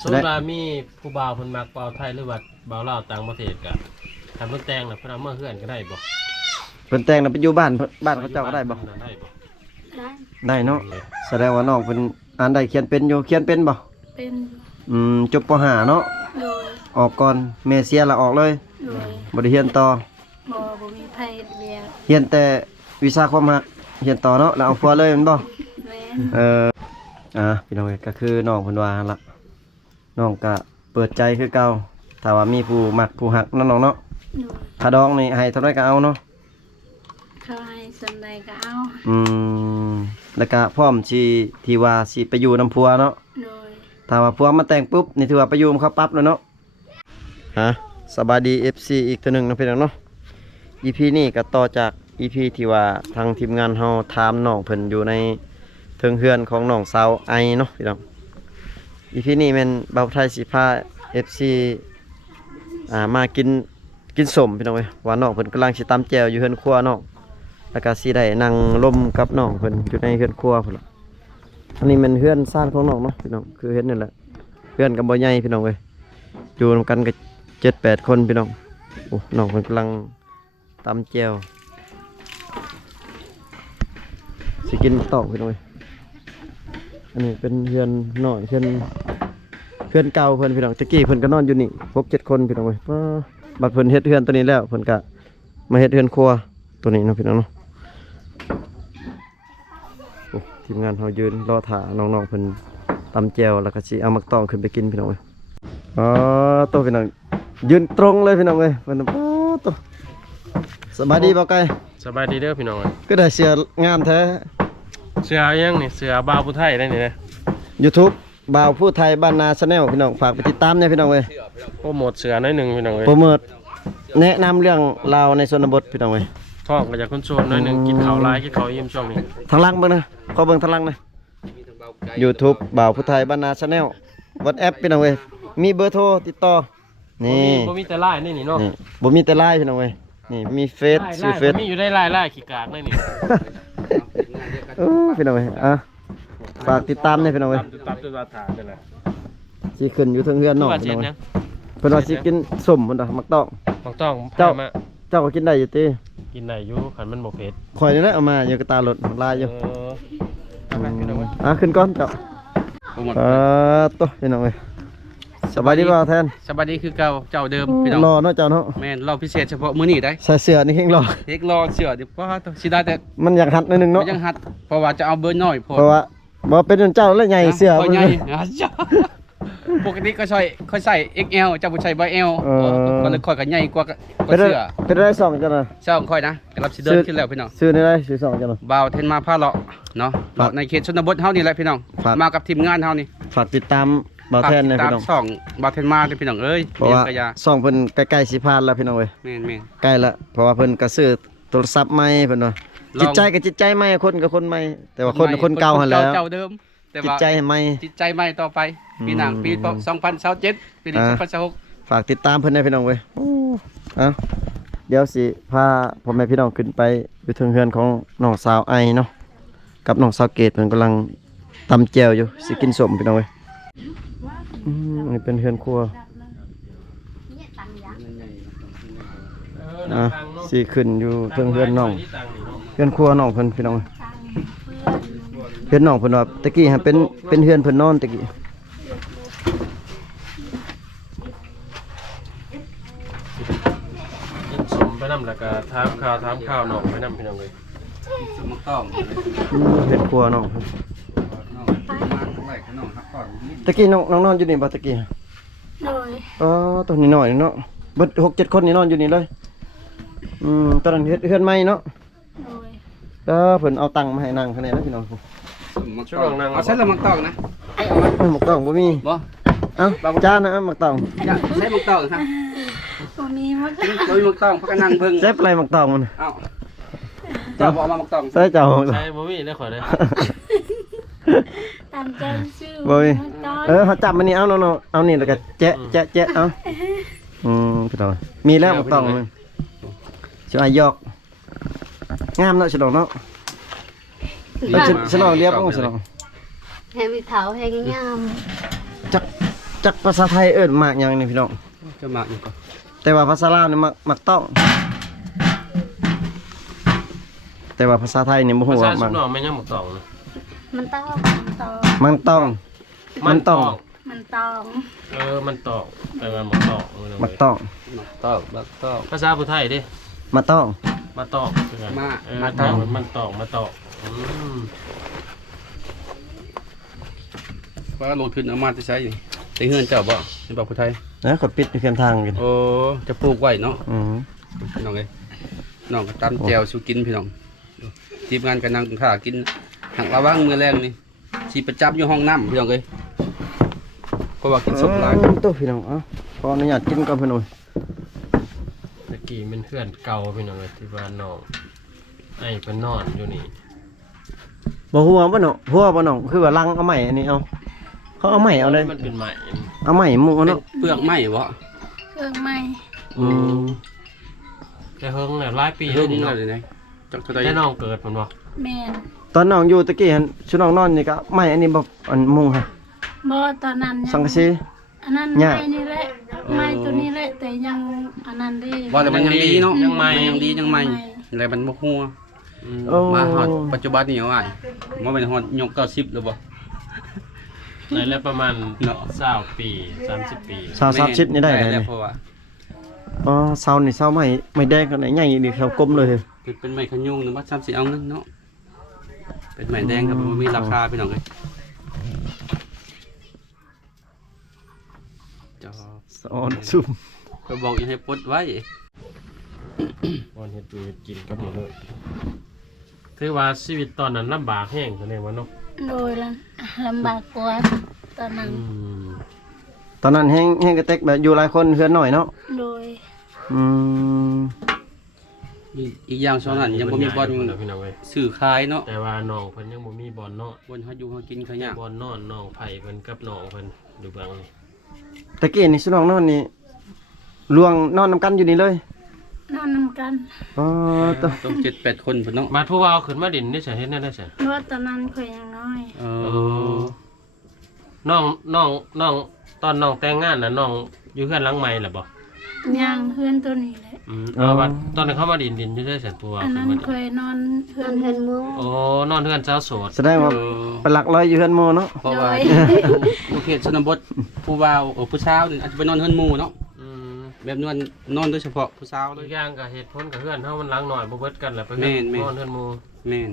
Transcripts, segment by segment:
ส่วนว่ามีผู้บ่าวเพิ่นมักบ่าวไทยหรือว่าบ่าวลาวต่างประเทศก็ถ้าเพิ่นแต่งน่ะเพิ่นเอามาเฮือนก็ได้บ่เพิ่นแต่งน่ะไปอยู่บ้านเขาเจ้าก็ได้บ่ ได้บ่ ได้เนาะแสดงว่าน้องเพิ่นอ่านได้เขียนเป็นอยู่เขียนเป็นบ่ เป็น จบป .5 เนาะ โดย ออกก่อนแม่เสียแล้วออกเลย โดย บ่ได้เรียนต่อ บ่มีไผเฮ็ดเวียก เรียนแต่วิชาความรักเรียนต่อเนาะแล้วเอาผัวเลยแม่นบ่ แม่ พี่น้องเอ้ยก็คือน้องเพิ่นว่าหั่นล่ะน้องก็เปิดใจคือเก่าถ้าว่ามีผู้มักผู้ฮักเนาะน้องเนาะ โดย ค่าดองนี่ให้เท่าไรก็เอาเนาะ เขาให้ส่วนใดก็เอา แล้วก็พร้อมสิที่ว่าสิไปอยู่นำผัวเนาะ โดย ถ้าว่าผัวมาแต่งปุ๊บนี่ถือว่าไปอยู่กับเขาปั๊บแล้วเนาะสบายดี FC อีกตัวหนึงเนาะพี่น้องเนาะ EP นี้ก็ต่อจาก EP ที่ว่าทางทีมงานเฮาถามน้องเพิ่นอยู่ในเทิงเฮือนของน้องสาวไอเนาะพี่น้อง EP นี้แม่นเบาไทยสิพา FC มากินส้มพี่น้องเอ้ยว่าน้องเพิ่นกำลังสิตำแจ่วอยู่เฮือนครัวน้องแล้วก็สิได้นั่งร่มกับน้องเพิ่นอยู่ในเฮือนครัวพุ่นล่ะอันนี้มันเฮือนซ่านของน้องเนาะพี่น้องคือเฮ็ดนี่แหละเฮือนก็บ่ใหญ่พี่น้องเอ้ยอยู่นำกันก็7-8 คนพี่น้องโอ้น้องเพิ่นกำลังตำแจ่วสิกินต่อพี่น้องเอ้ยอันนี้เป็นเฮือนน้อยเฮือนเก่าเพิ่นพี่น้องตะกี้เพิ่นก็นอนอยู่นี่6-7 คนพี่น้องเอ้ยบัดเพิ่นเฮ็ดเฮือนตัวนี้แล้วเพิ่นก็มาเฮ็ดเฮือนครัวตัวนี้เนาะพี่น้องเนาะโอ้ทีมงานเฮายืนรอถ่าน้องๆเพิ่นตำแจ่วแล้วก็สิเอามักตองขึ้นไปกินพี่น้องเอ้ยตัวพี่น้องยืนตรงเลยพี่น้องเอ้ยเพิ่นตัวสบายดีบ่ไกล สบายดีเด้อพี่น้องเอ้ย ก็ได้เสียงามแท้ เสื้อยังนี่เสื้อบ่าวผู้ไทยได้นี่นะ YouTube บ่าวผู้ไทยบ้านนา Channel พี่น้องฝากไปติดตามเนี่ยพี่น้องเอ้ย โปรโมทเสื้อหน่อยหนึงพี่น้องเอ้ย โปรโมทแนะนำเรื่องราวในชนบทพี่น้องเอ้ย ท้องก็อยากคนโซนหน่อยหนึงกินข้าวหลายกินข้าวอิ่มช่วงนี้ ทางล่างเบิ่งนะขอเบิ่งทางล่างหน่อย YouTube บ่าวผู้ไทยบ้านนา Channel WhatsApp พี่น้องเอ้ยมีเบอร์โทรติดต่อนี่ บ่มีแต่ไลน์นี่เนาะ นี่บ่มีแต่ไลน์พี่น้องเอ้ยนี่มีเฟซชื่อเฟซ มีอยู่ได้ไลน์ขี้กากเลยนี่ พี่น้องเอ้ยฝากติดตามเนี่ยพี่น้องเอ้ย ตับตัวถาได้แหละ สิขึ้นอยู่เทิงเฮือนน้อง ว่า พี่ เจ็ น้ ด องเอ้ ยั ย ง เพิ่นว่าสิกินส้มพุ่นน่ะมักต้อง ต้อง เจ้า มา เจ้าก็กินได้อยู่ติ กินได้อยู่คันมันบ่เผ็ด ข่อยนี่แหละเอามาอยู่กับตารถลายอยู่ เอาไปพี่น้องเอ้ย ขึ้นก่อนเจ้าตัวพี่น้องเอ้ยสบายดีบ่าวแทน สบายดีคือเก่าเจ้าเดิมพี่น้อง รอเนาะเจ้าเนาะ แม่นเราพิเศษเฉพาะมื้อนี้ได้ ใส่เสื้อนี่เฮงรอ เด็กรอเสือดิว่าสิได้แต่ มันอยากหัดหนิดนึง บ่ เนาะ ยังหัดเพราะว่าจะเอาเบอร์น้อยพอ เพราะว่าบ่เป็นเจ้าแล้วใหญ่เสื้อ พอใหญ่จ้ะปกติก็ใส่ค่อยใส่ XL เจ้าบ่ใส่ XL ก็เลยค่อยก็ใหญ่กว่า เป็น เสื้อ เป็นได้สองจ้ะนะ เจ้าของค่อยนะกำลังสิเดินขึ้นแล้วพี่น้อง ซื้อได้ซื้อสองจ้ะนะ บ่าวเทนมาพาเลาะเนาะเลาะในเขตชนบทเฮานี่แหละพี่น้อง ครับ มากับทีมงานเฮานี่ ฝากติดตามบ่าวแทนเนี่ย ตา พี่ ม น้อง ช่องบ่าวเทนมาเด้อพี่น้องเอ้ย เพราะว่า เรียนกะยา ซ่องเพิ่นใกล้ๆสิพานแล้วพี่น้องเอ้ย แม่น ใกล้ละเพราะว่าเพิ่นก็ซื้อโทรศัพท์ใหม่เพิ่นว่า ลอง จิตใจกับจิตใจใหม่คนกับคนใหม่แต่ว่าคนเก่าหั่นแหล้ว เจ้าเดิมแต่ จิต ว่า ใจให้ใหม่ จิตใจใหม่ต่อไปปีหน้าปี2027ปีนี้2026 ฝากติดตามเพิ่นได้พี่น้องเว้ยเดี๋ยวสิพาพ่อแม่พี่น้องขึ้นไปอยู่ถึงเฮือนของน้องสาวไอเนาะกับน้องสาวเกดเพิ่นกำลังตำแจ่วอยู่สิกินส้มพี่น้องเว้ยนี่เป็นเฮือนครัวสิขึ้นอยู่ถึงเฮือนน้องเฮือนครัวน้องเพิ่นพี่น้องเว้ยเฮือนน้องเพิ่นว่าตะกี้ฮะเป็นเฮือนเพิ่นนอนตะกี้ กินสมไปนำแล้วก็ถามข้าวน้องไปนำพี่น้องเอ้ย สมต้อง เฮือนครัวน้องเพิ่น น้องครับก่อน ตะกี้น้องนอนอยู่นี่บ่ตะกี้ โดย ตัวนี้หน่อยเนาะเบิด6-7 คนนี่นอนอยู่นี่เลยตอนนั้นเฮือนใหม่เนาะ โดย เพิ่นเอาตังค์มาให้นั่งข้างในนะพี่น้อง ช่วงนั่ง เอาใช้ละมักต้องนะ หมกตองบ่มี บ่ เอ้าจานนะหมกตอง จะใช้มักต้องครับ ตัวนี้มัน โดยมักต้องพักกันนั่งเบิ่ง เจ็บอะไรหมกตองมัน เอ้าเจ้าบอกมามักต้อง ใส่เจ้า ใช่บ่มีได้ขอได้ ตามใจชื่อ บ่มี ตอน เฮาจับมันนี่เอาเนาะเอานี่แล้วก็แจ๊ะเอาพี่น้องมีแล้วหมกตองนึงสิอายอกงามเนาะฉลองเนาะฉลองเรียบบ่ฉลอง ให้มีเท้าให้งาม จักภาษาไทยเอิ้นหมากหยังนี่พี่น้อง จะหมากอยู่ก่อน แต่ว่าภาษาลาวนี่หมักต้อง แต่ว่าภาษาไทยนี่บ่ฮู้ ภาษา ว่า สุ มัน นองแม่นยังบ่ตองนะ มันต้อง มันต้อง มันต้อง มันต้อง มันตอกแต่ว่าบ่ตอก มักต้อง หมากต้องหมากต้อง ภาษาผู้ไทยดิ มาต้อง มาตอก มาตอก มันตอกมาตอกว่าลงทุนเอามาจะใช้นี่แต่เฮือนเจ้าบ่เป็นบ่ผู้ไทย นะขอปิดอยู่เพียงทางกัน โอ้จะปลูกไว้เนาะ อือ พี่น้องเอ้ยน้องก็ตำแจวสู่กินพี่น้องทีมงานก็นั่งข้ากินหักระวังมื้อแรงนี่สิประจับอยู่ห้องน้ำพี่น้องเอ้ยเพราะว่ากินสมหลาย ตัวพี่น้องเอ้าขออนุญาตกินก่อนพี่น้อง ตะกี้มันเพื่อนเก่าพี่น้องที่บ้านน้องไอ้เป็นนอนอยู่นี่ บ่ฮู้ว่าบ่น้องฮู้ว่าบ่น้องคือว่าลังเอาใหม่อันนี้เอาเขาเอาใหม่เอาเลย มันเป็นใหม่ เอาใหม่หมู่ เป็น เนาะ เปลือกไม้บ่ เครื่องไม้ แต่เฮิงเนี่ยหลายปี เฮ็ แล้ว ด นี่ นี่ เนาะ เลยนะจักเท่าใด แต่น้องเกิดมันบ่ แม่น ตอนน้องอยู่ตะกี้หั่นชุดน้องนอนนี่ก็ใหม่อันนี้บ่อันมุงฮะ บ่ตอนนั้นยัง สังกะสี อันนั้น ยาก ไม้นี่แหละไม้ตัวนี้แหละแต่ยังอันนั้นดิ ว่าแต่มันยังดีเนาะ ยังใหม่ ยังดียังใหม่อะไรมันบ่ฮู้ โอ้ มาฮอดปัจจุบันนี่เอาอ้ายบ่แม่นฮอดยก90แล้วบ่ ในแล้วประมาณ เนาะ 20ปี30 ปี สาวซับชิดนี่ได้ไหน แล้ นี่ วเพราะว่า อ๋อเสานี่เสาใหม่ไม่แดงกันไหนใหญ่ดีเขากลมเลย เป็นไม้ขยุงหรือว่าซ้ำสิเอาเงินเนาะเป็นไม้แดงก็บ่มีราคาพี่น้องเอ้ยจอ สอนซุ่ม ก็บอกอย่าให้ปลดไว้ บอนเฮ็ดอยู่เฮ็ดกินกับหมดเลยถือว่าชีวิตตอนนั้นลำบากแห้งแสดงว่าเนาะ โดยลำบากกว่าตอนนั้น ตอนนั้นแห้งกระเต็กแบบอยู่หลายคนเฮือนหน่อยเนาะ โดย อืม มีอีกอย่างซ้อนนั้นยังบ่มีบอล พี่น้องเว้ย สื่อขายเนาะ แต่ว่าน้องเพิ่นยังบ่มีบอลเนาะ บอลเฮาอยู่เฮากินเขายาก บอลนอนน้องไผ่เพิ่นกับน้องเพิ่นอยู่เบื้องนี่ ตะกี้นี่ชุดน้องนอนนี่ลวงนอนนำกันอยู่นี่เลย นอนนำกัน อ๋อตัว ต้อง 7-8 คนพุ่นเนาะ มาผู้ว่าเอาขึ้นมาดินได้ใช่เฮ็ดแน่ได้ใช่ เพราะว่าตอนนั้นข่อยยังน้อย เอ น้องตอนน้องแต่งงานน่ะน้องอยู่เฮือนหลังใหม่ล่ะบ่ ย่างเพื่อนตัวนี้เลย เอาว่าตอนนั้นเขามาดินอยู่ได้ใช่ผู้ว่า อัน ขึ้ นั้น น มา ข่อยนอนเพื่อนเพื่อนมุ้ง โอ้นอนเฮือนสาวโสด แสดงว่าไปหลักร้อยอยู่เฮือนโมเนาะ เพราะว่า โดย อยู่เขตชนบทผู้บ่าวผู้สาวนี่อาจจะไปนอนเฮือนหมู่เนาะ อืม แบบนอนโดยเฉพาะผู้สาวเล ตั ยว อย่างก็เหตุผลกับเฮือนเฮามันหลังหน่อยบ่เบิดกันแหละไปเฮื แม่ อน น นอนเฮือนหมู่ แม่น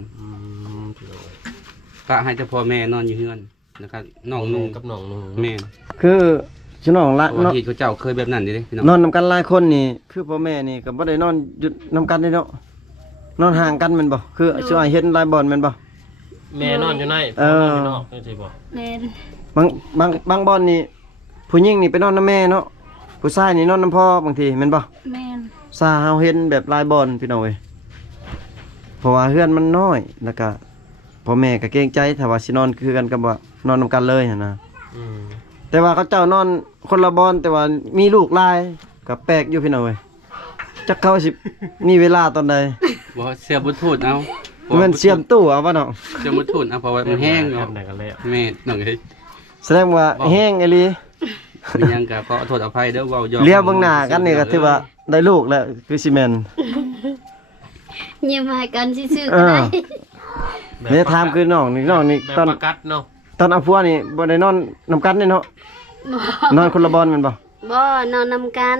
พี่น้องเอ้ย กะให้แต่พ่อแม่นอนอยู่เฮือนนะครับน้องนุ่ง กับน้องนุ่ง แม่น คือชุดน้องละ เพราะว่า เนาะ ที่เขาเจ้าเคยแบบนั้นเด้พี่น้อง นอนนำกันหลายคนนี่ คือพ่อแม่นี่ก็บ่ได้นอนหยุดนำกันได้เนาะนอนห่างกันแม่นบ่คือสิว่าเห็นหลายบ่อนแม่นบ่ แม่นอนอยู่ใน เอ พ่อ อ นอนอยู่นอกจังซี่บ่ แม่น บางบ่อนนี่ผู้หญิงนี่ไปนอนนำแม่เนาะผู้ชายนี่นอนนำพ่อบางทีแม่นบ่ แม่น ซาเฮาเห็นแบบหลายบ่อนพี่น้องเอ้ยเพราะว่าเฮือนมันน้อยแล้วก็พ่อแม่ก็เกรงใจถ้าว่าสินอนคือกันกับว่านอนนำกันเลยหั่นนะ อืม แต่ว่าเขาเจ้านอนคนละบอนแต่ว่ามีลูกหลายก็แปลกอยู่พี่น้องเว้ยจักเขาสิมีเวลาตอนใด บ่เสียบุตรทูดเอา มันเสียมตู้เอาบ่น้อง เสียบุตรทูดเอาเพราะว่ามันแห้ง แบ เนาะ บไหนกันแล้ว แม่น้องเอ้ย แสดงว่าแห้งอีหลี มีหยังก็ขอโทษอภัยเด้อเว้ายอม เลี้ยวเบิ่งหน้ากันนี่ก็ถือว่าได้ลูกแล้วคือสิแม่น ยิ้มให้กันซื่อๆ เอ ก็ อ ได้ เนี่ยถามคือน้องนี่ แบบ ตอน ประกัดเนาะ ตอนเอาผัวนี่บ่ได้นอนนำกันนี่เนาะ บ่ นอนคนละบอนแม่นบ่ บ่นอนนำกัน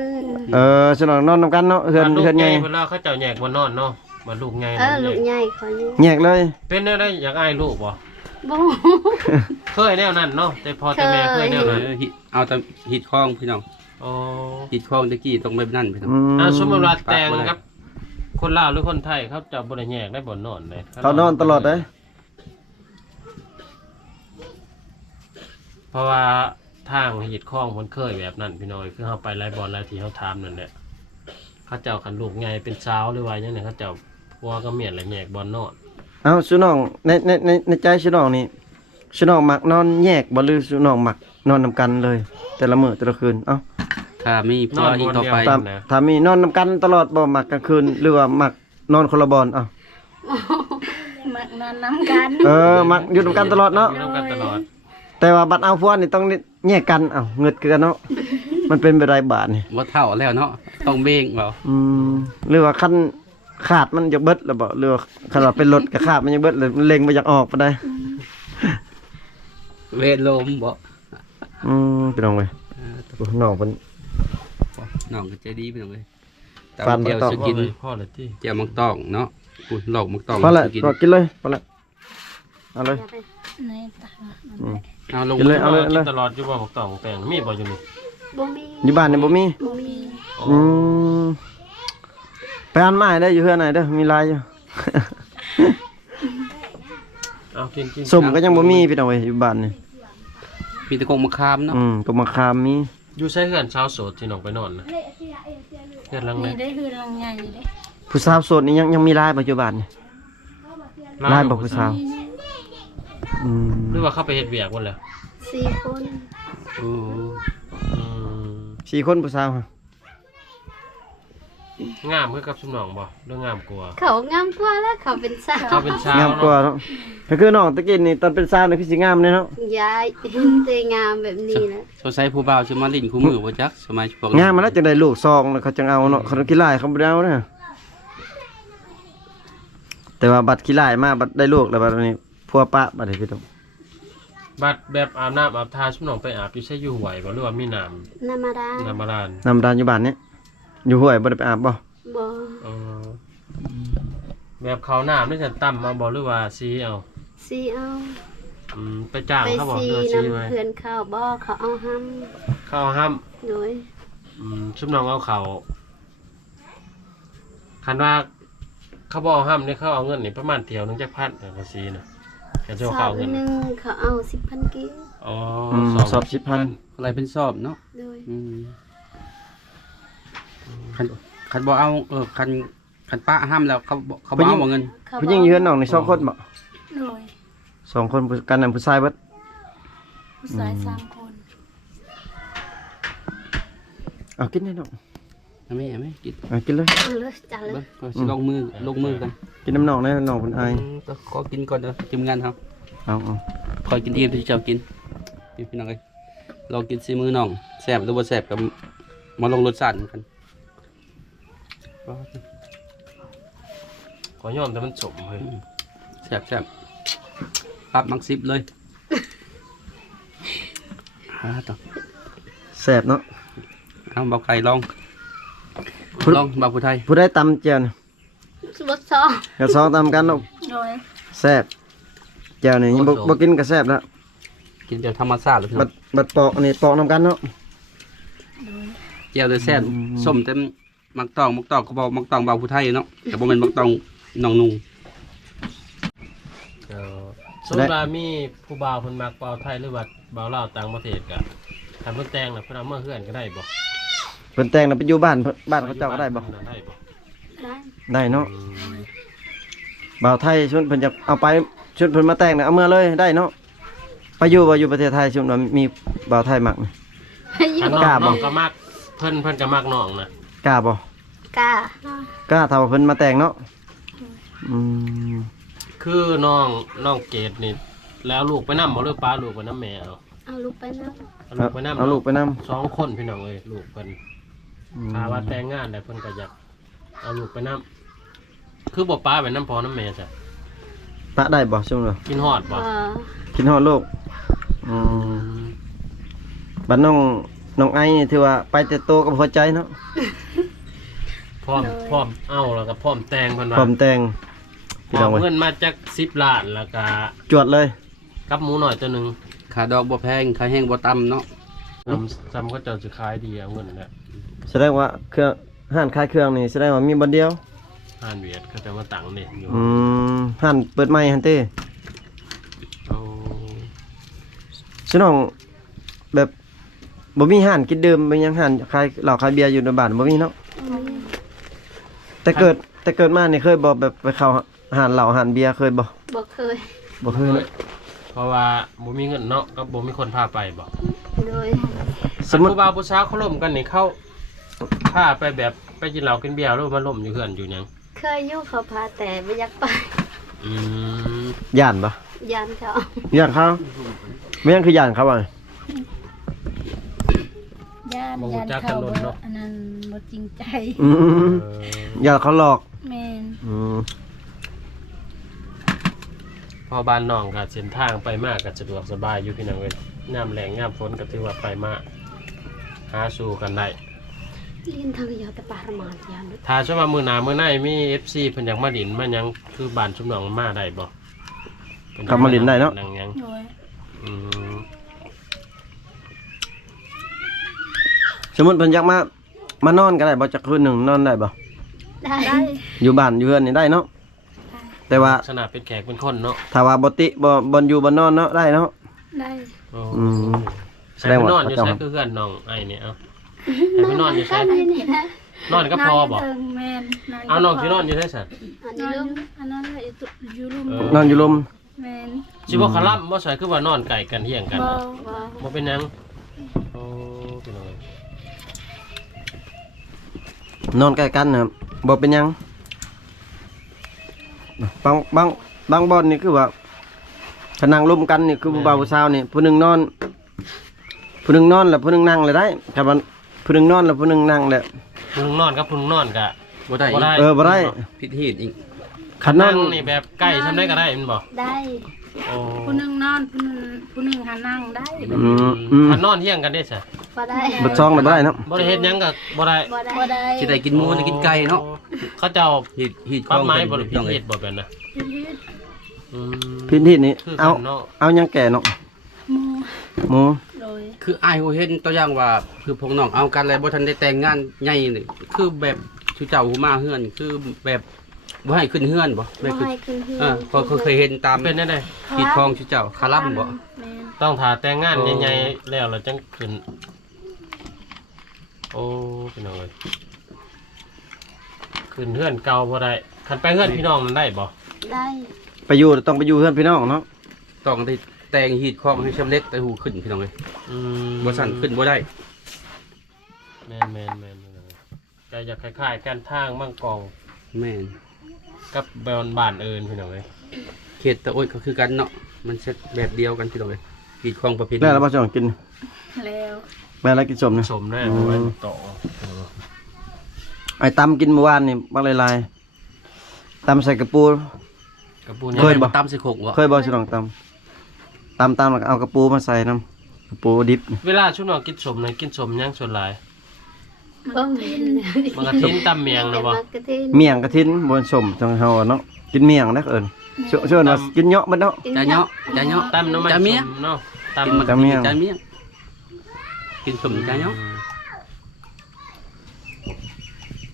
ฉลองนอนนำกันเนาะเฮือน ลูก เฮือน ให ให ญ่ ญ่ เพิ่นเล่าเขาเจ้าแยกบ่นอนเนาะมาลูกใหญ่ ลูกใหญ่ขออยู่ แยกเลย เป็นได้อยากอายลูกบ่ บ่ เคยแนวนั้นเนาะแต่พอแต่แม่เคยแนวนั้น เอาแต่หิดคลองพี่น้อง อ๋อ หิดคลองตะกี้ต้องแบบนั้นพี่น้อง สมมุติว่าแต่งกับคนลาวหรือคนไทยครับเจ้าบ่ได้แยกได้บ่นอนเลย เขานอนตลอดเลย เพราะว่าทางหีดข้องมันเคยแบบนั้นพี่น้อยคือเฮาไปไล่บอลไล่ที่เฮาถามนั่นแหละเขาเจ้าคันลูกใหญ่เป็นสาวหรือว่าหยังเนี่ยเขาเจ้าพัวก็เมียนและแยกบอลนอน เอาสุน้องในใจสุน้องนี่สุน้องมักนอนแยกบ่หรือสุน้องมักนอนนำกันเลย แต่ละมื้อแต่ละคืนเอ้า ถ้ามีพ่ออีกต่อไป ตามถ้ามีนอนนำกันตลอดบ่มักกลางคืนหรือว่ามักนอนคนละบอนเอ้า มักนอนนำกัน มักอยู่นำกันตลอดเนาะ อยู่นำกันตลอด แต่ว่าบัตรเอาพวกนี่ต้องแยกกันเอาเงิดเกินเนาะมันเป็นไปได้บาทนี่ บ่เท่าแล้วเนาะต้องเบ่งเปล่า หรือว่าคันขาดมันจะเบิดแล้วบ่หรือว่าคันว่าเป็นรถก็ขาดมันจะเบิดเลยเล็งบ่อยากออกปานใด เวทลมบ่ พี่น้องเว้ยน้องเพิ่น น้องก็ใจดีพี่น้องเอ้ย ฟัน เจียว บ่ตอบ สกิน พ่อเลยที่ เจียวมักตองเนาะอุ้ยหลอกมักตอง พอละ สกิน ก็กินเลยพอละเอาเลย ในตา เอาลง กินเลยเอาเลย กินตลอดอยู่บ่ของตองแปลงมีบ่อยู่นี่ บ่มี อยู่บ้านนี่บ่มี บ่มี อืมไปอ่านไม้ได้อยู่เฮือนไหนเด้อมีลายอยู่ เอากินกิน สมก็ยังบ่มีพี่น้องเว้ยอยู่บ้านนี่ มีแตะกงมะขามเนาะ ก็มะขามมี อยู่ใช้เฮือนเช้าโสดที่น้องไปนอนนะเฮือนหลัง นี่ นี้ ได้คือลังใหญ่เด้ ผู้สาวโสดนี่ยังมีลายปัจจุบันนี่ลายบ่ผู้สาวอืม หรือว่าเข้าไปเฮ็ดเวียกพุ่นแล้ว 4 คน โอ้ อืม 4คนผู้สาวฮะ งามคือกับชุมน้องบ่เรื่องงามกว่า เขางามกว่าแล้วเขาเป็นสาว เขาเป็นชาว งามกว่าเนาะก็คือน้องตะกี้นี่ตอนเป็นสาวนี่คือสิงามเลยเนาะ ยายเตงามแบบนี้นะ สงสัยผู้บ่าวสิมาลิ้นคู่มือบ่จักสมัยพวก งามมาแล้วจังได้ลูกซองแล้วเขาจังเอาเนาะเขาขี้ลายเขาบ่ได้เอานะแต่ว่าบัตรขี้ลายมาบัตรได้ลูกแล้วบัดนี้พัวปะบัดนี้พี่ต้อง บัดแบบอาบน้ำอาบทาชุมน้องไปอาบอยู่ใช้อยู่ห้วยบ่หรือว่ามีน้ นามาดา ำน้ำบาดาล นำดานอยู่บ้านนี้อยู่ห้วยบ่ได้ไปอาบบ่ บ่ เออแบบเขาน้ำนี่จะต่ำมาบ่หรือว่าซีเอา สีเอา ไปจ้าง ไป เขาบอก สี เรือซีไว้ น้ำเพื่อนเข้าบ่เขาเอาห้ เข้าห้าม ำโดย ชุมน้องเอาเขาคันว่าเขาบอกห้ามนี่เขาเอาเงินนี่ประมาณเที่ยวนึงจักพันเขาซีนะแค่เจ้า สอ เขา บ เอาเงิน หนึงเขาเอา10,000กิโล อ๋อ สอบ10,000 อะไรเป็นสอบเนาะ โดย คันบ่เอาคันป้าห้ามแล้วเขาบ่เอาบ่เงิน ผู้หญิงอยู่เฮือนน้องนี่2คนบ่ โดย 2คนผู้กันนั่นผู้ชายเบิด ผู้ชาย3คน เอากินได้น้อง เอาไหมกิน เอากินเลย เอาเลยจัดเล เบิ่ ย งก็สิลงมือกัน กินน้ำน้องได้น้องเพิ่นอาย ก็ขอกินก่อนเด้อทีมงานครับ เอา คอยกินที่เจ้ากินพี่น้องเอ้ยลองกินซีมือน้องแซ่บหรือบ่แซ่บก็มาลงรสชาติกัน ขอยอมแต่มันสมเลย แซ่บปั๊บมักซิบเลยต่อ แซ่บเนาะ เอาเบาไก่ลองลองเบาผู้ไทย ผู้ใดตำแจ่วนี่ รสซอง ก็ซองตำกันเนาะ โดย แซ่บแจ่วนี่ยังบ่กินก็แซ่บแล้ว กินจากธรรมชาติเลยพี่น้ บั อ ด ง บัดปอกนี่ปอกนํกันเนาะ เจียวเลยแซ่บส้มเต็มมักตองเขาบอกมักตองเบาผู้ไทยเนาะแต่บ่แม่นมักตองน้องนุ่ง สมมุติว่ามีผู้บ่าวเพิ่นมักบ่าวไทยหรือว่าบ่าวลาวต่างประเทศก็ทำเพิ่นแต่งน่ะเพิ่นเอามาเฮือนก็ได้บ่ เพิ่นแต่งน่ะไปอยู่บ้านเขาเจ้าก็ได้บ่ ได้บ่ ได้ ได้เนาะบ่าวไทยชวนเพิ่นจะเอาไปชวนเพิ่นมาแต่งน่ะเอาเมื่อเลยได้เนาะไปอยู่บ่อยู่ประเทศไทยชวนว่ามีบ่าวไทยมักนี่ อยู่ ถ้าน้อง กล้าบ่ น้องก็มักเพิ่นก็มักน้องนะ กล้าบ่ กล้าก ล้าถ้าว่าเพิ่นมาแต่งเนาะอืม คือน้องเกดนี่แล้วลูกไปนำบ่หรือป้าลูกไปนำแม่เอา เอาลูกไปนะ เอาลูกไปนำ เอาลูกไปนำ สองคนพี่น้องเอ้ยลูกเพิ่นถ้าว่าแต่งงานแล้วเพิ่นก็อยากเอาลูกไปนำคือบ่ป้าไปนำพ่อนำแม่จ้ะ ปะได้บ่ช่วงนี้ กินฮอดบ่ กินฮอดลูกอืมบัดน้องไอ้นี่ถือว่าไปแต่โตกับหัวใจเนาะ พร้อมเอาแล้วก็พร้อมแต่งเพิ่น พร้อ ว่าม แต่ง พ พี่ ร้ น้ อ อง ม เว้ย เงินมาจาก10ล้านแล้วก็ จวดเลย กับหมูหน่อยตัวหนึง ขาดอกบ่แพงขาแห้งบ่ต่ำเนาะ จำก็เจ้าสิขายดีเอาเงินแหละ แสดงว่าเครื่องห้านขายเครื่องนี่แสดงว่ามีบ่เดียว ห้านเวียดเขาจะมาตั้งนี่อยู่ ห้านเปิดใหม่หั่นเต้ เอา ซิน้องแบบบ่มีห้านกินดื่มบ่ยังห้านขายเหล้าขายเบียร์อยู่ในบ้านบ่มีเนาะแต่เกิดมานี่เคยบ่แบบไปเข้าห้านเหล้าห้านเบียร์เคยบ่ บ่เคย บ่เคยเนาะ เพราะว่าบ่มีเงินเนาะก็บ่มีคนพาไปบ่ โดย สมมุติ ผู้บ่าวผู้สาวเขาล่มกันนี่เขาพาไปแบบไปกินเหล้ากินเบียร์แล้วมาล่มอยู่เฮือนอยู่หยัง เคยอยู่เขาพาแต่ไม่อยากไป อืม ย่านบ่ ยานเขา ย่านเขา ไม่ยังคือย่านเขาว่า ย่านเข้าบ่อันนั้นบ่จริงใจ อย่าเขาหลอก แม่น พอบ้านน้องก็เส้นทางไปมากก็สะดวกสบายอยู่พี่น้องเอ้ยยามแรงยามฝนก็ถือว่าไปมาหาสู่กันได้ Liin thang ya ta parman ya. ถ้าช่วงว่ามื้อหน้ามื้อในมี FC เพิ่นอยากมาดินมันยังคือบ้านชุมน้องมาได้บ่เพิ่นอย กลับมาดินได้เนาะ นั่งยัง โดย อืม สมมุติเพิ่นอยากมานอนก็ได้บ่จักคืนหนึงนอนได้บ่ ได้ อยู่บ้านอยู่เฮือนนี่ได้เนาะแต่ว่า ลักษณะเป็นแขกเป็นคนเนาะ ถ้าว่าบ่ติบ่อยู่บ่นอนเนาะได้เนาะ ได้ โอ้ อืม แสดงว่านอนอยู่ใช้คือเพื่อนน้องไอ้เนี่ยเอาให้ไปนอนอยู่ใช้นอนก็พอบ่ แม่น เอาน้องที่นอนอยู่ใช้สัตว์ นอนอยู่อันนั้นแหละอยู่รุม นอนอยู่ลม แม่น สิบ่คาร่ำบ่ใส่คือว่านอนไก่กันเฮียงกัน บ่ บ่เป็นหยังโอ้พี่น้อง นอนใกล้กันนะครับบ่เป็นหยังบางบ่อนนี่คือว่าถ้านั่งร่วมกันนี่คือผู้บ่าวผู้สาวนี่ผู้หนึงนอนแล้วผู้หนึงนั่งเลยได้ถ้าว่าผู้หนึงนอนแล้วผู้หนึงนั่งแหละ พุ่งนอนกับพุ่งนอนกะ บ่ได้ บ่ได้ บ่ได้ ผิดเหตุอีก คันนั่ นั่ ง งนี่แบบใกล้ทำได้ก็ได้แมันบ่ ได้ โอ้ ผู้หนึงนอนผู้หนึงหานั่งได้ ถ้านอนเฮียงกันได้ซะ บ่ได้ บ่ช่องน่ะบ่ได้เนาะ บ่ได้เฮ็ดหยังก็บ่ได้ บ่ได้ สิได้กินหมูได้กินไก่เนาะ เขาเจ้า เหตุ ปรับไม้ ของ บ่ได้ เพิ่น พิ พี่น้องเอ้ เศ ย ษบ่เป็นนะอืม พิธีนี้ คือ เอา กันเนาะ เอาหยังแก่เนาะ หมู่ หมู โดย คืออ้ายฮู้เห็นตัวอย่างว่าคือพวกน้องเอากันแล้วบ่ทันได้แต่งงานใหญ่นี่คือแบบชูเจ้าฮู้มาเฮือนคือแบบบ่ให้ขึ้นเฮือนบ่ไม่ขึ้น Hai kun hu. พอเคยเห็นตาม เป็นได้ได ขีดคลองชูเจ้าคารับบ่ แม่น ต้องถ่าแต่งงานใหญ่ๆแล้วเราจังขึ้น โอ้พี่น้องเลยขึ้นเฮือนเก่าบ่ได้คันไปเฮือนพี่น้องนั่นได้บ่ Dai. ไปอยู่ต้องไปอยู่เพื่อนพี่น้องเนาะ ต้องได้แต่งหีดคลองให้สำเร็จแต่ฮู้ขึ้นพี่น้องเอ้ย อืม บ่สั่นขึ้นบ่ได้ แม่นก็จะคล้ายๆกันทางมังกอง แม่น กับบ้านอื่นพี่น้องเลย เขตตะโอ้ยก็คือกันเนาะมันเซ็ตแบบเดียวกันพี่น้องเอ้ยหีดคลองประเพณี แล้วเราบ่ต้องกิน แล้ว แม่แล้วกินสมนี่ สมแน่เอาไว้ต่อ ไอ้ตำกินเมื่อวานนี่บักลายๆตำใส่กระปู กระปู เคยบ่ ตามสิโคกบ่ เคยบ่สิลองตำแล้วก็เอากระปูมาใส่น้ำกระปูดิบ เวลาช่วงน้องกินสมนะกินสมยังส่วนหลาย Bông. มันก็ทิ้นตำเมียงนะบ่ Cái tin. เมี่ยงกระทินบนสมจังเฮาเนาะกินเมี่ยงนะเอิ้นเชื่อว่ากินเหยาะมันเนาะ จะเนาะจะเนาะ ตำน้ำมัน จะเมีย สมเนาะ กิน ตำ มัน จะเมียง จะเมียงกินสมจะเนาะ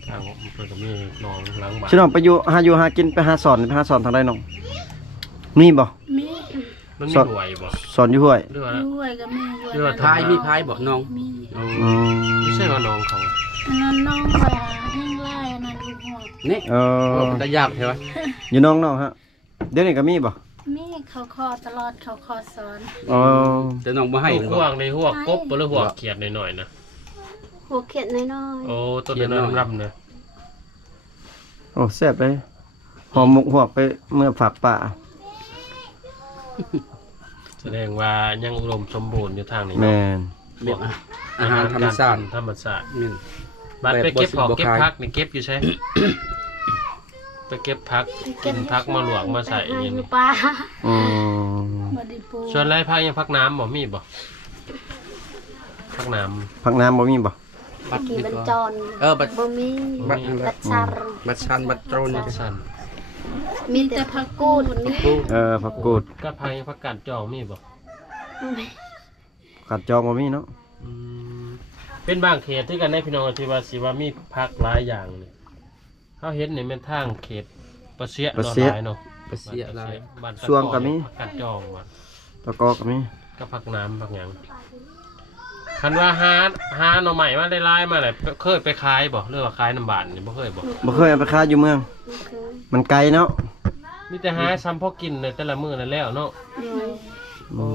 ทางผมเพิ่นก็มีน้องหล้างบ้าน ชื่อน้องไปอยู่หากินไปหาสอนทางใดน้องมีบ่ มี มันมี สด หวยบ่ สอนอยู่ห้วย เรือว่า ด้วยก็มีอยู่ เรือว่า พายมีพายบ่น้อง มี อืม ไม่ใช่ว่าน้องเขา อันนั้นน้องคอยหาแห้งไล่อันนั้นลูกหัว นี่ เออ จะยากใช่ไหม อยู่น้องฮะเดี๋ยวนี้ก็มีบ่ มีเขาคอตลอดเขาคอสอน อ๋อ แต่น้องบ่ให้ ลูกห่วงในหัวกบหรือหัวเขียดหน่อยๆนะ Hồ kiện này nói. โอ้ตัวเดียวน้ำรำเนอะ โอ้แซ่บเลยหอมหมกหวกไปเมื่อฝากป่า แสดงว่ายังอุดมสมบูรณ์อยู่ทางนี้ แม่น พวกอาหารธรรมชาติ ธรรมชาติ นี่ บัดไปเก็บของ แบบบ่ เก็บ ขาย พักนี่เก็บอยู่ใช่ ไปเก็บพักกินพักมาหลวกมาใส่อย่าง Hai นี้ mươi ba. อืม บไดีปู ส่วนไรพักยังพักน้ำบ่มีบ่พักน้ ผักน้ำบ่มีบ่ บัตร Kỳ นี่ bên ก็ tròn. บัตร Bông mi. บัตร Bạch sar. บัตรชันบัตรโตร ำ นี่ พักสัน มีแต่ผักกูด ปู ผักกูด ก็พักยังพักกาดจองมีบ่ กัดจองบ่มีเนาะ อืมเป็นบางเขตที่กันในพี่น้องที่ว่าสิว่ามีพักหลายอย่างนี่เขาเห็นในแม่นทางเขตประเสียเนาะหลายเนาะ ไปเสียอะไร บ้านตะ ช่วงก็มี พักกาดจองว่ะ ตะกอก็มี ก็พักน้ำพักหยังคันว่าหาหน่อใหม่มาได้ลายมาเลยเคยไปขายบ่เรื่องว่าขายน้ำบานนี่บ่เคยบ่ บ่เคยเอาไปขายอยู่เมือง Ok. มันไกลเนาะ มีแต่หาซ้ำพอกินในแต่ละมื้อนั่นแล้วเนาะ Rồi. โอ้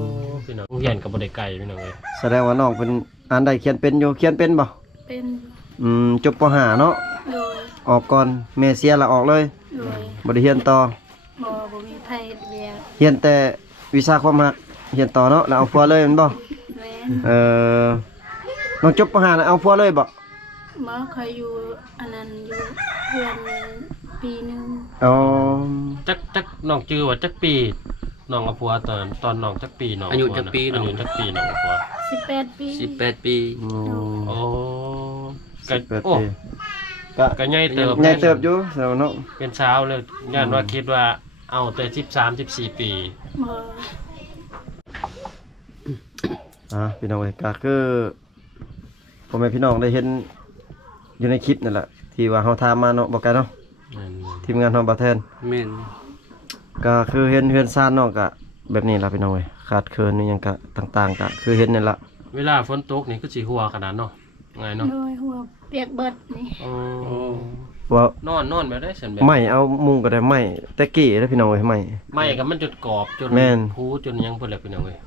พี่น้องเฮียนก็บ่ได้ไกลพี่น้องเอ้ย แสดงว่าน้องเป็นอ่านได้เขียนเป็นอยู่เขียนเป็นบ่ เป็น จบป .5 เนาะ โดย ออกก่อนแม่เสียและออกเลย โดย บ่ได้เรียนต่อ บ่มีไผเรียก เรียนแต่วิชาความรัก โ เรียนต่อเนาะแล้วเอาผัวเลยแม่นบ่ แม่น น้องจบปหาแล้วเอาผัวเลยบ่ หมอเคยอยู่อันนั้นอยู่เพื่อนปีหนึง อ๋อ จักน้องจือว่าจักปีน้องกับผัวตอนน้องจักปีน้อง อายุจักปี อายุจักปีน้องกับผัว 18 ปี 18 ปี อืม โอ้ก็ 18 โอ้ ปีก็ ก็ใหญ่เติบ ใหญ่เติบอยู่สาวเนาะ เป็นสาวเลยย่านว่าคิดว่าเอาแต่13 14 ปี หมอ พี่น้องเอ้ยก็คือพ่อแม่พี่น้องได้เห็นอยู่ในคลิปนั่นแหละที่ว่าเฮาถามมาเนาะบ่ไกลเนาะ นั่น ทีมงานเฮาบ่แทน แม่น ก็คือเห็นเฮือนซ่านน้องก็แบบนี้ล่ะพี่น้องเอ้ยขาดเคินนี่หยังก็ต่างๆก็คือเห็นนั่นล่ะ เวลาฝนตกนี่คือสิหัวขนาดเนาะไงเนาะ โดยหัวเปียกเบิดนี่ อ๋อ ว่าน อนแบบได้ฉันแบบ ไม้เอามุงก็ได้ไม้แต่กี้เด้อพี่น้องเอ้ยไม้ ไม่กับมันจุดกรอบจน แม่น พูจนยังเพิ่นแหละพี่น้องเอ้ย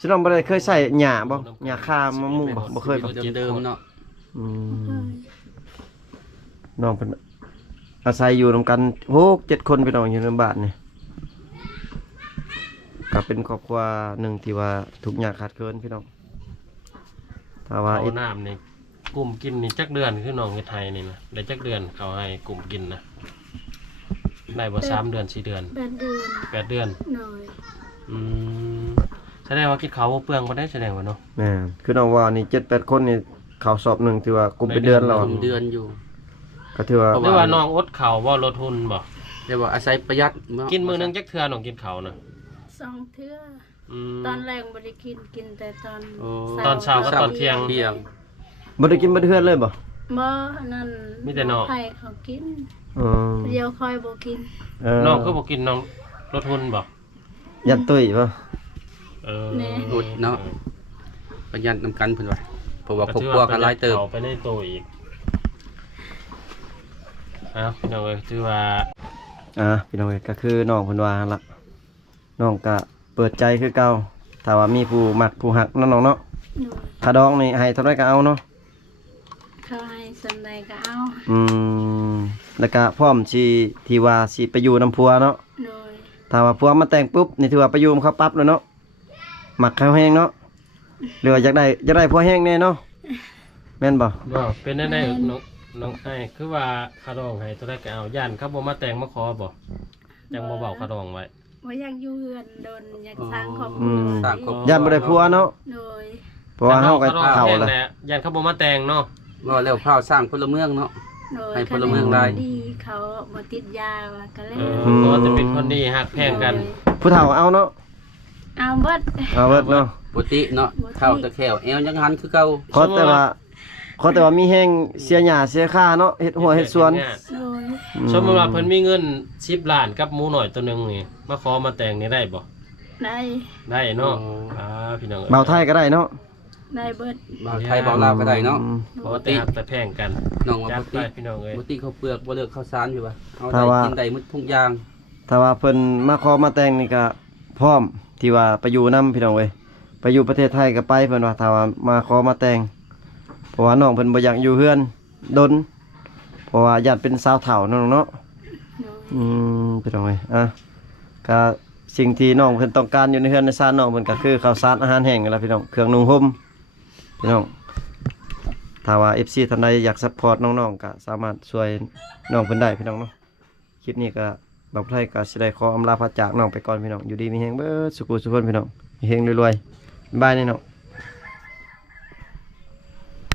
สิน้องบ่ได้เคยใส่หญ้าบ่หญ้าคามามุงบ่เคยบ่ เดิมๆเนาะ อืม เอ้ย น้องเป็นอาศัยอยู่นำกัน6-7 คนพี่น้องอยู่ในบ้านนี่ก็เป็นครอบครัวหนึ่งที่ว่าทุกข์ยากขาดเคินพี่น้องถ้าว่า เอาน้ำนี่กลุ่มกินนี่จักเดือนคือน้องในไทยนี่นะได้จักเดือนเขาให้กลุ่มกินนะได้บ่3 เดือน 4 เดือน 8 เดือน 8 เดือน โดย อืมแสดงว่ากินเขาวบ่เปลืองบ่ได้แสดงว่าเนาะ แม่นคือน้องว่านี่7-8 คนนี่เขาสอบหนึ่งถือว่ากลุ่มเป็นเดือนแล้ว กลุ่มเดือนอยู่ ก็ถือว่า หรือว่าน้องอดข้าวบ่ลดทุนบ่ เรียกว่าอาศัยประหยัดเาะ กินมื้อหนึงจักเทื่อน้องกินข้าวน่ะ 2 เทื่อ อืม ตอนแรกบ่ได้กินแต่ตอน โอ้ ตอนเช้าก็ตอนเที่ยง เที่ยง บ่ได้กินบ่ได้เฮือนเลยบ่ บ่อันนั้น มีแต่นอก ไผเขากิน อืม เดียวคอยบ่กิน น้องคือบ่กินน้องลดทุนบ่ ยันตุ้ยบ่ เออ แน่ อดเนาะประหยัดนำกันเพิ่นว่าเพราะว่าครอบ ถือ ครัวกันหลายเติบ เอาไปในโตวอีกพี่น้องเอ้ยถือว่า พี่น้องเอ้ยก็คือน้องเพิ่นว่าหั่นล่ะน้องก็เปิดใจคือเก่าถ้าว่ามีผู้มักผู้ฮักเนาะน้องเนาะ โดย ค่าดองนี่ให้เท่าใดก็เอาเนาะ เขาให้ส่วนใดก็เอา แล้วก็พร้อมสิที่ว่าสิไปอยู่นำผัวเนาะ โดย ถ้าว่าผัวมาแต่งปุ๊บนี่ถือว่าไปอยู่กับเขาปั๊บแล้วเนาะมักเขาแห้งเนาะหรือว่าอยากได้ผัวแห้งแน่เนาะแม่นบ่ บ่เป็นได้น้องไอ้คือว่าคาดองให้ตัวได้ก็เอาย่านเขาบ่มาแต่งมาขอบ่ยังบ่เว้าคาดองไว้ ว่าอยากอยู่เฮือนโดนอยากสร้างครอบค อื รัว ม สร้างครอบครัว ย่านบ่ได้ผัวเนาะ โดย เพราะว่าเฮาก็เฒ่า แห้ง แล้ว แหละย่านเขาบ่มาแต่งเนาะ ว่าแล้วพร้าวสร้างพลเมืองเนาะ โดย ให้พลเมืองได้ ดีเขาบ่ติดยาว่าก็เลย เพราะว่าจะเป็นคนดีฮักแพงกัน ผู้เฒ่าเอาเนาะ เอาเบิด เอาเบิดเนาะ ปกติเนาะเท่าตะแขวเอวยังหันคือเก่า ขอแต่ว่ามีแห้งเสียหญ้าเสียค่าเนาะเฮ็ดหัวเฮ็ดสวน โดย สมมติว่าเพิ่นมีเงิน10 ล้านกับหมูหน่อยตัวหนึงนี่มาขอมาแต่งนี่ได้บ่ ได้ ได้เนาะพี่น้องอ้ย เบาไทยก็ได้เนาะ ได้เบิด บ่าวไทยบ่าวลาวก็ได้เนาะ ปกติฮักแต่แพงกัน น้องว่า จั ป ด ก ไป ติ พี่น้องเอ้ย ปกติเขาวเปลือกบ่เลือกข้าวสารอยู่ว่าเอาได้กินได้หมดทุกอย่าง ถ้าว่าเพิ่นมาขอมาแต่งนี่ก็พร้อมที่ว่าไปอยู่นํพี่น้องเว้ยไปอยู่ประเทศไทยก็ไปเพิ่นว่าถ้าว่ามาขอมาแต่งเพราะว่าน้องเพิ่นบ่อยากอยู่เฮือนดนเพราะว่าญาติเป็นสาวเฒ่าเนาะเนาะ โดย พี่น้องเอ้ยก็สิ่งที่น้องเพิ่นต้องการอยู่ในเฮือนในซ่านน้องเพิ่นก็คือข้าวสารอาหารแห้งนั่นล่ะพี่น้องเครื่องนุ่งห่มพี่น้องถ้าว่า FC ท่านใดอยากซัพพอร์ตน้องๆก็สามารถช่วยน้องเพิ่นได้พี่น้องเนาะคลิปนี้ก็บ่าวไทยก็สิได้ขออำลาพระจากน้องไปก่อนพี่น้องอยู่ดีมีแฮงเบิดสุขสุขคนพี่น้องมีแฮงรวยๆบ๊ายบายนี่น้อง